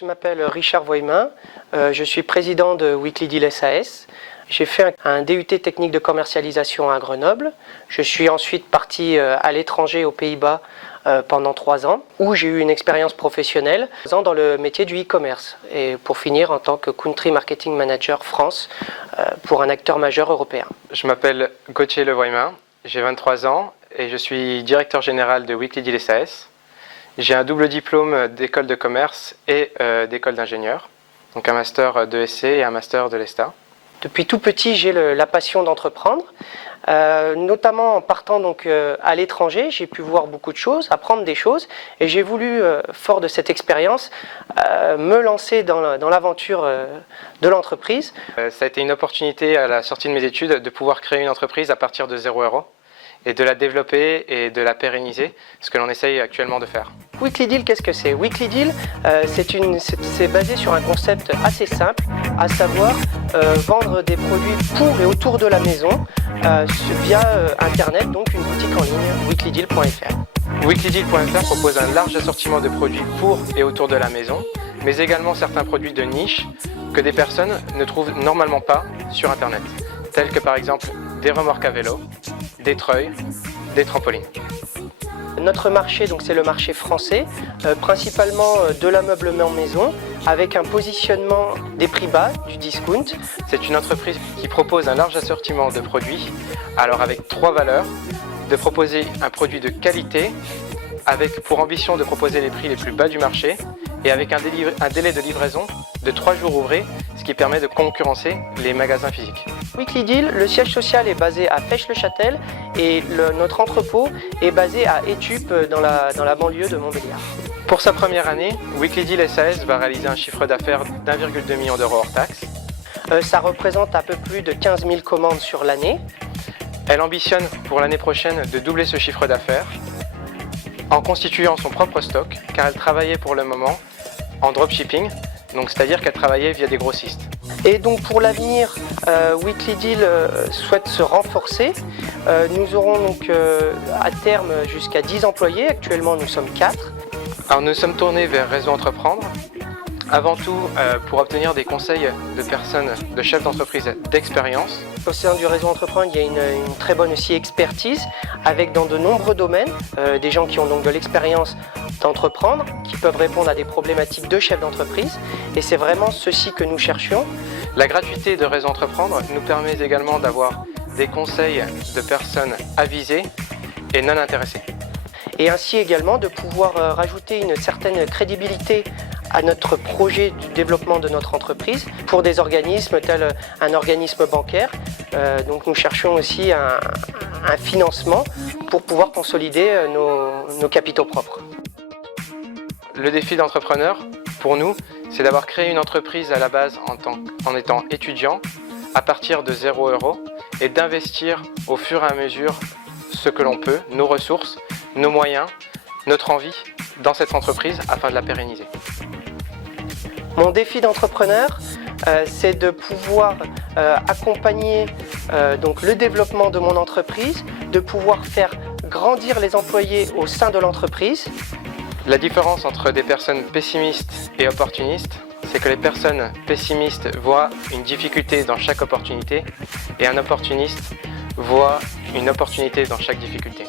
Je m'appelle Richard Voymin, je suis président de Weekly Deal SAS. J'ai fait un DUT technique de commercialisation à Grenoble. Je suis ensuite parti à l'étranger aux Pays-Bas pendant 3 ans, où j'ai eu une expérience professionnelle dans le métier du e-commerce. Et pour finir, en tant que Country Marketing Manager France pour un acteur majeur européen. Je m'appelle Gauthier Levoymin, j'ai 23 ans et je suis directeur général de Weekly Deal SAS. J'ai un double diplôme d'école de commerce et d'école d'ingénieur, donc un master d'ESC et un master de l'ESTA. Depuis tout petit, j'ai la passion d'entreprendre, notamment en partant donc, à l'étranger. J'ai pu voir beaucoup de choses, apprendre des choses, et j'ai voulu, fort de cette expérience, me lancer dans l'aventure de l'entreprise. Ça a été une opportunité à la sortie de mes études de pouvoir créer une entreprise à partir de 0 € et de la développer et de la pérenniser, ce que l'on essaye actuellement de faire. Weekly Deal, qu'est-ce que c'est? Weekly Deal, c'est basé sur un concept assez simple, à savoir vendre des produits pour et autour de la maison via Internet, donc une boutique en ligne, weeklydeal.fr. Weeklydeal.fr propose un large assortiment de produits pour et autour de la maison, mais également certains produits de niche que des personnes ne trouvent normalement pas sur Internet, tels que par exemple des remorques à vélo, des treuils, des trampolines. Notre marché, donc c'est le marché français, principalement de l'ameublement maison, avec un positionnement des prix bas, du discount. C'est une entreprise qui propose un large assortiment de produits, alors avec 3 valeurs: de proposer un produit de qualité, avec pour ambition de proposer les prix les plus bas du marché, et avec un délai de livraison de 3 jours ouvrés, ce qui permet de concurrencer les magasins physiques. Weekly Deal, le siège social est basé à Fèche-le-Châtel et notre entrepôt est basé à Étup dans la banlieue de Montbéliard. Pour sa première année, Weekly Deal SAS va réaliser un chiffre d'affaires d'1,2 million d'euros hors taxes. Ça représente un peu plus de 15 000 commandes sur l'année. Elle ambitionne pour l'année prochaine de doubler ce chiffre d'affaires en constituant son propre stock, car elle travaillait pour le moment en dropshipping, donc c'est-à-dire qu'elle travaillait via des grossistes. Et donc pour l'avenir, Weekly Deal souhaite se renforcer. Nous aurons donc à terme jusqu'à 10 employés, actuellement nous sommes 4. Alors nous sommes tournés vers Réseau Entreprendre, avant tout pour obtenir des conseils de personnes, de chefs d'entreprise d'expérience. Au sein du Réseau Entreprendre, il y a une très bonne aussi expertise, avec dans de nombreux domaines, des gens qui ont donc de l'expérience d'entreprendre, qui peuvent répondre à des problématiques de chefs d'entreprise, et c'est vraiment ceci que nous cherchions. La gratuité de Réseau Entreprendre nous permet également d'avoir des conseils de personnes avisées et non intéressées. Et ainsi également de pouvoir rajouter une certaine crédibilité à notre projet du développement de notre entreprise pour des organismes tels un organisme bancaire. Donc nous cherchons aussi un financement pour pouvoir consolider nos capitaux propres. Le défi d'entrepreneur, pour nous, c'est d'avoir créé une entreprise à la base en étant étudiant, à partir de 0 € et d'investir au fur et à mesure ce que l'on peut, nos ressources, nos moyens, notre envie dans cette entreprise afin de la pérenniser. Mon défi d'entrepreneur, c'est de pouvoir accompagner donc le développement de mon entreprise, de pouvoir faire grandir les employés au sein de l'entreprise. La différence entre des personnes pessimistes et opportunistes, c'est que les personnes pessimistes voient une difficulté dans chaque opportunité et un opportuniste voit une opportunité dans chaque difficulté.